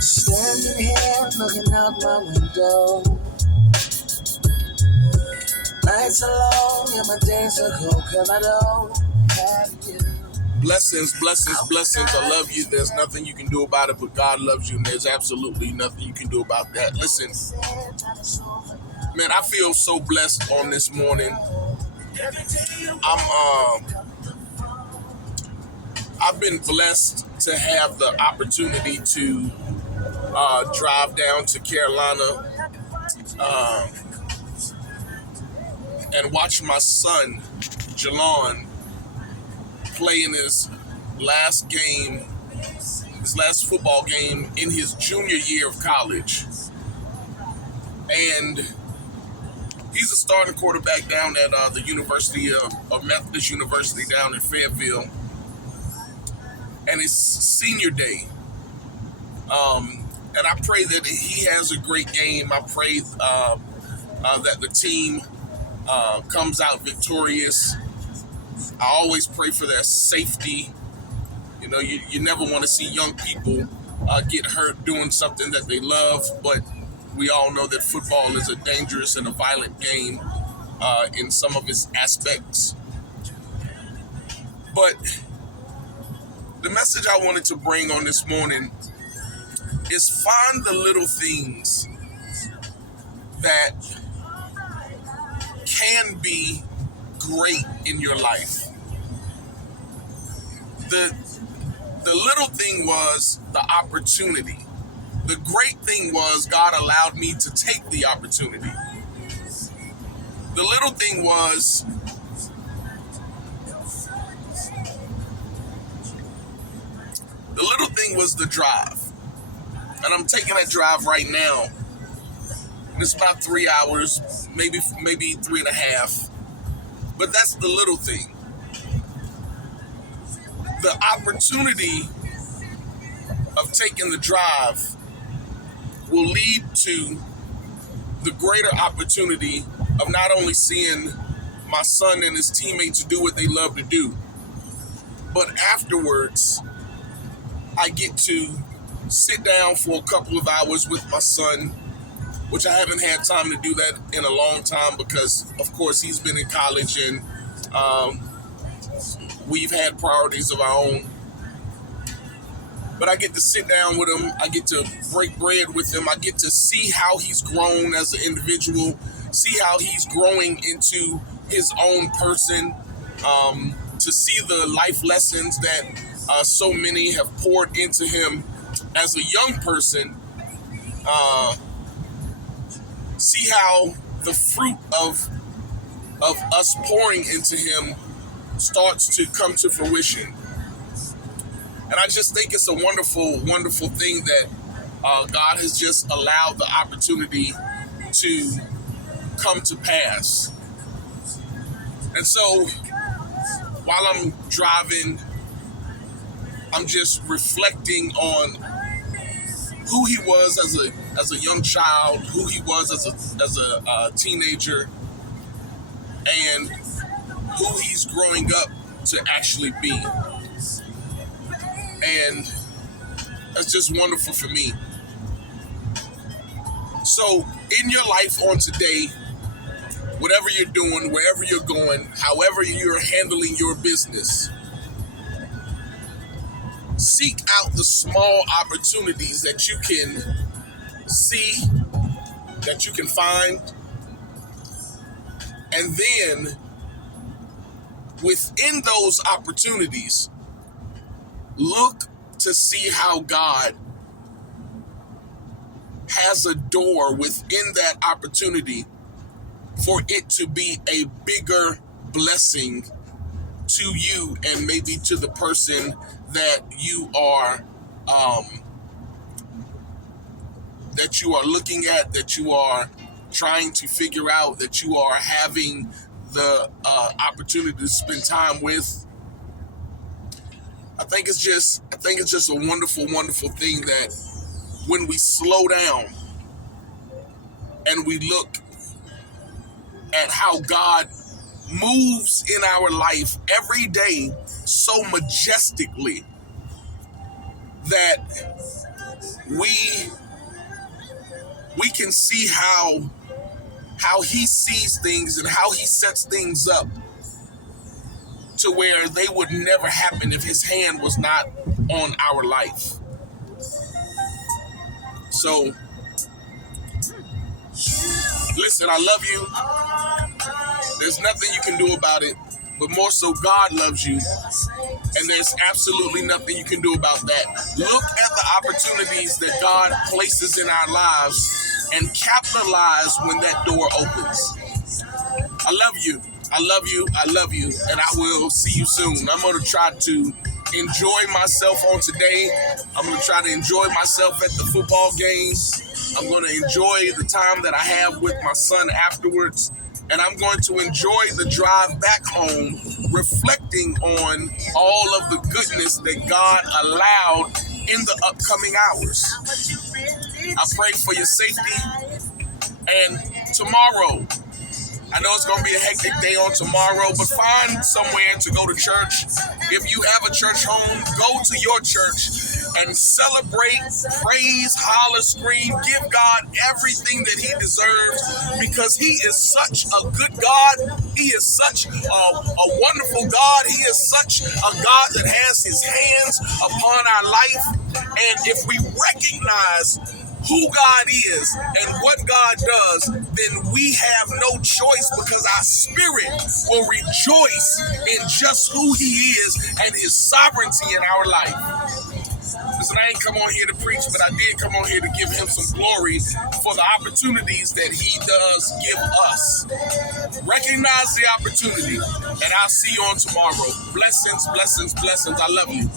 Standing here looking out my window. Nights are long and my days are cold 'cause I don't have you. Blessings, blessings, blessings. I love you. There's nothing you can do about it, but God loves you, and there's absolutely nothing you can do about that. Listen, man, I feel so blessed on this morning. I've been blessed to have the opportunity to drive down to Carolina and watch my son, Jalon, play in his last game, his last football game in his junior year of college. And he's a starting quarterback down at the University of Methodist University down in Fayetteville. And it's senior day. And I pray that he has a great game. I pray that the team comes out victorious. I always pray for their safety. You know, you never want to see young people get hurt doing something that they love, but we all know that football is a dangerous and a violent game in some of its aspects. But the message I wanted to bring on this morning is find the little things that can be great in your life. The little thing was the opportunity. The great thing was God allowed me to take the opportunity. The little thing was the drive. And I'm taking that drive right now. And it's about 3 hours, maybe 3.5. But that's the little thing. The opportunity of taking the drive will lead to the greater opportunity of not only seeing my son and his teammates do what they love to do, but afterwards, I get to sit down for a couple of hours with my son, which I haven't had time to do that in a long time because, of course, he's been in college and we've had priorities of our own. But I get to sit down with him. I get to break bread with him. I get to see how he's grown as an individual, see how he's growing into his own person, to see the life lessons that so many have poured into him as a young person, see how the fruit of us pouring into him starts to come to fruition. And I just think it's a wonderful, wonderful thing that God has just allowed the opportunity to come to pass. And so while I'm driving, I'm just reflecting on who he was as a young child, who he was as a teenager, and who he's growing up to actually be. And that's just wonderful for me. So in your life on today, whatever you're doing, wherever you're going, however you're handling your business, seek out the small opportunities that you can see, that you can find, and then within those opportunities, look to see how God has a door within that opportunity for it to be a bigger blessing to you and maybe to the person that you are looking at, that you are trying to figure out, that you are having the opportunity to spend time with. I think it's just a wonderful, wonderful thing that when we slow down and we look at how God moves in our life every day so majestically, that we can see how he sees things and how he sets things up to where they would never happen if his hand was not on our life. So, listen, I love you. There's nothing you can do about it, but more so, God loves you, and there's absolutely nothing you can do about that. Look at the opportunities that God places in our lives and capitalize when that door opens. I love you. I love you. I love you. And I will see you soon. I'm going to try to enjoy myself on today. I'm going to try to enjoy myself at the football game. I'm going to enjoy the time that I have with my son afterwards. And I'm going to enjoy the drive back home, reflecting on all of the goodness that God allowed in the upcoming hours. I pray for your safety. And tomorrow, I know it's going to be a hectic day on tomorrow, but find somewhere to go to church. If you have a church home, go to your church and celebrate, praise, holler, scream, give God everything that he deserves, because he is such a good God. He is such a wonderful God. He is such a God that has his hands upon our life. And if we recognize who God is and what God does, then we have no choice, because our spirit will rejoice in just who he is and his sovereignty in our life. Listen, I ain't come on here to preach, but I did come on here to give him some glory for the opportunities that he does give us. Recognize the opportunity, and I'll see you on tomorrow. Blessings, blessings, blessings. I love you.